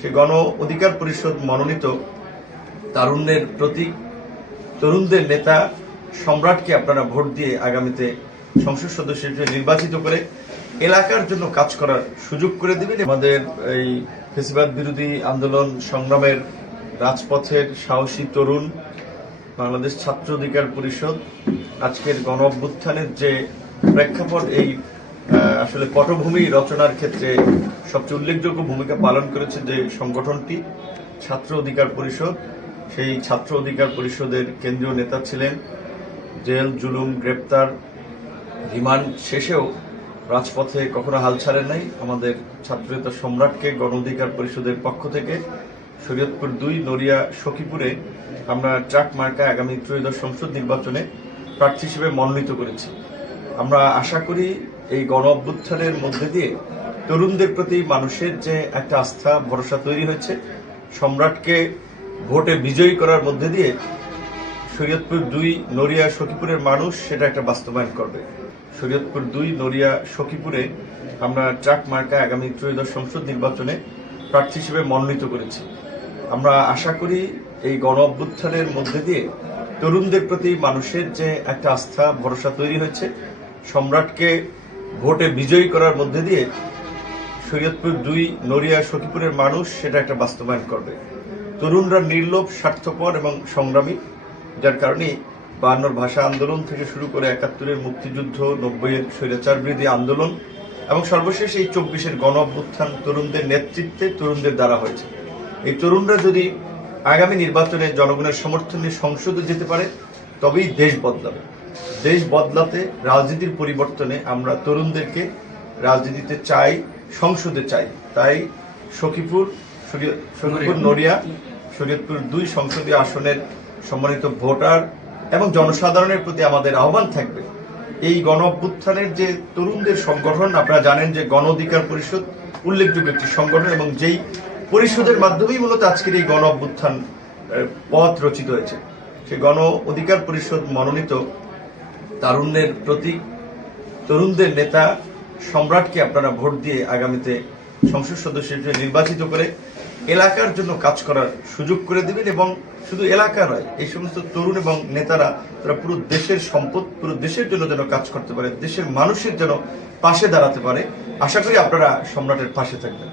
সেই গণ অধিকার পরিষদ মনোনীত তারুণ্যের প্রতীক তরুণদের নেতা সম্রাটকে আপনারা ভোট দিয়ে আগামীতে সংসদ সদস্য হিসেবে নির্বাচিত করে এলাকার জন্য কাজ করার সুযোগ করে দিবেন। আমাদের এই ফ্যাসিবাদ বিরোধী আন্দোলন সংগ্রামের রাজপথের সাহসী তরুণ বাংলাদেশ ছাত্র অধিকার পরিষদ আজকের গণ অভ্যুত্থানের যে প্রেক্ষাপট, এই আসলে পটভূমি রচনার ক্ষেত্রে সবচেয়ে উল্লেখযোগ্য ভূমিকা পালন করেছে যে সংগঠনটি ছাত্র অধিকার পরিষদ। সেই ছাত্র অধিকার পরিষদের কেন্দ্রীয় নেতা ছিলেন। জেল, জুলুম, গ্রেপ্তার, রিমান্ড শেষেও রাজপথে কখনো হাল ছাড়েন নাই। আমাদের ছাত্রনেতা সম্রাটকে গণ অধিকার পরিষদের পক্ষ থেকে শরীয়তপুর ২ নড়িয়া সখীপুরে আমরা ট্রাক মার্কা আগামী ত্রয়োদশ সংসদ নির্বাচনে প্রার্থী হিসেবে মনোনীত করেছি। আমরা আশা করি এই গণ অভ্যুত্থানের মধ্যে দিয়ে তরুণদের প্রতি মানুষের যে একটা আস্থা ভরসা তৈরি হয়েছে, সম্রাটকে ভোটে বিজয়ী করার মধ্যে দিয়ে শরীয়তপুর ২ নড়িয়া সখীপুরের মানুষ সেটা একটা বাস্তবায়ন করবে। শরীয়তপুর ২ নড়িয়া সখীপুরে আমরা ট্রাক মার্কা আগামী ত্রয়োদশ সংসদ নির্বাচনে প্রার্থী হিসেবে মনোনীত করেছি। আমরা আশা করি এই গণ অভ্যুত্থানের মধ্যে দিয়ে তরুণদের প্রতি মানুষের যে একটা আস্থা ভরসা তৈরি হয়েছে, সম্রাটকে ভোটে বিজয়ী করার মধ্যে দিয়ে শরীয়তপুর ২ নড়িয়া সখীপুরের মানুষ সেটা একটা বাস্তবায়ন করবে। তরুণরা নির্লোভ, স্বার্থপর এবং সংগ্রামী, যার কারণে ৫২ ভাষা আন্দোলন থেকে শুরু করে ৭১-এর মুক্তিযুদ্ধ, ৯০-এর স্বৈরাচার বিরোধী আন্দোলন এবং সর্বশেষ এই ২৪-এর গণ অভ্যুত্থান তরুণদের নেতৃত্বে, তরুণদের দ্বারা হয়েছে। এই তরুণরা যদি আগামী নির্বাচনে জনগণের সমর্থন নিয়ে সংসদে যেতে পারে, তবেই দেশ বদলাবে। দেশ বদলাতে, রাজনীতির পরিবর্তনে আমরা তরুণদেরকে রাজনীতিতে চাই, সংসদে চাই। তাই সখীপুর নড়িয়া শরীয়তপুর ২ সংসদীয় আসনের সম্মানিত ভোটার এবং জনসাধারণের প্রতি আমাদের আহ্বান থাকবে, এই গণ অভ্যুত্থানের যে তরুণদের সংগঠন, আপনারা জানেন যে গণ অধিকার পরিষদ উল্লেখযোগ্য একটি সংগঠন এবং যেই পরিষদের মাধ্যমেই মূলত আজকের এই গণ অভ্যুত্থান পথ রচিত হয়েছে। সেই গণ অধিকার পরিষদ মনোনীত তারুণ্যের প্রতীক তরুণদের নেতা সম্রাটকে আপনারা ভোট দিয়ে আগামীতে সংসদ সদস্য হিসেবে নির্বাচিত করে এলাকার জন্য কাজ করার সুযোগ করে দিবেন। এবং শুধু এলাকা নয়, এই সমস্ত তরুণ এবং নেতারা তারা পুরো দেশের সম্পদ, পুরো দেশের জন্য যেন কাজ করতে পারে, দেশের মানুষের যেন পাশে দাঁড়াতে পারে। আশা করি আপনারা সম্রাটের পাশে থাকবেন।